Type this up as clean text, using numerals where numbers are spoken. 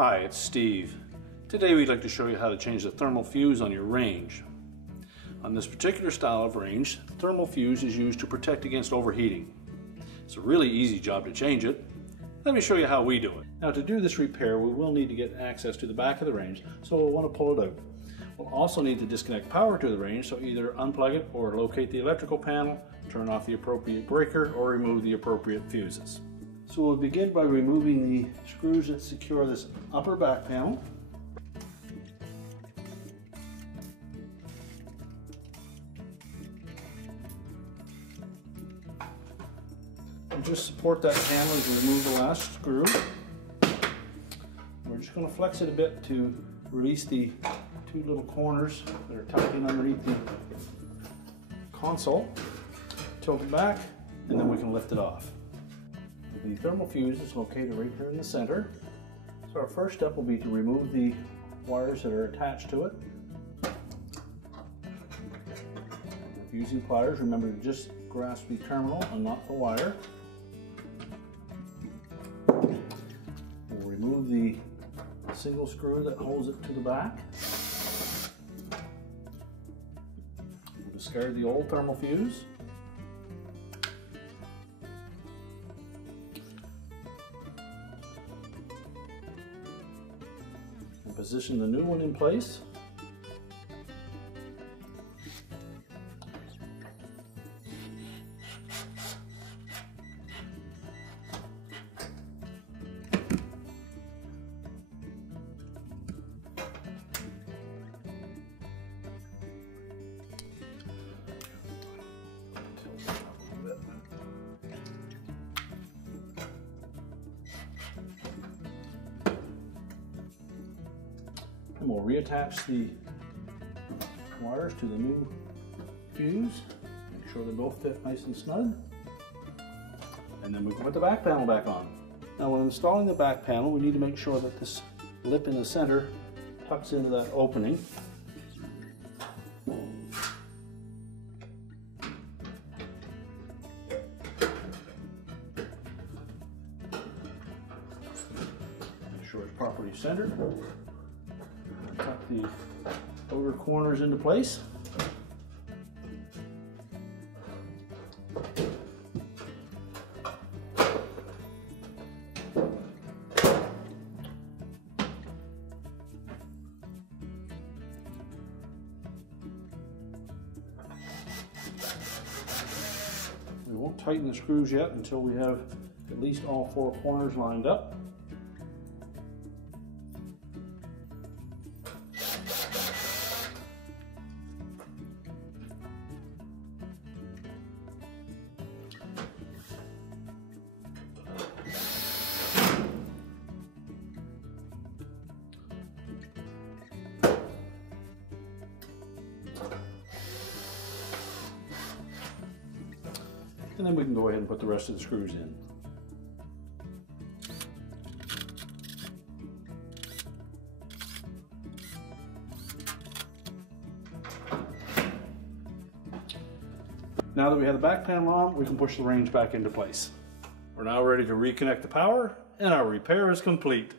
Hi, it's Steve. Today we'd like to show you how to change the thermal fuse on your range. On this particular style of range, thermal fuse is used to protect against overheating. It's a really easy job to change it. Let me show you how we do it. Now to do this repair, we will need to get access to the back of the range, so we'll want to pull it out. We'll also need to disconnect power to the range, so either unplug it or locate the electrical panel, turn off the appropriate breaker, or remove the appropriate fuses. So we'll begin by removing the screws that secure this upper back panel. And just support that panel as you remove the last screw. We're just going to flex it a bit to release the two little corners that are tucked in underneath the console. Tilt it back, and then we can lift it off. The thermal fuse is located right here in the center. So our first step will be to remove the wires that are attached to it. If using pliers, remember to just grasp the terminal and not the wire. We'll remove the single screw that holds it to the back. We'll discard the old thermal fuse. Position the new one in place. And we'll reattach the wires to the new fuse. Make sure they both fit nice and snug. And then we can put the back panel back on. Now when installing the back panel, we need to make sure that this lip in the center tucks into that opening. Make sure it's properly centered. Tuck the outer corners into place. We won't tighten the screws yet until we have at least all four corners lined up. And then we can go ahead and put the rest of the screws in. Now that we have the back panel on, we can push the range back into place. We're now ready to reconnect the power, and our repair is complete.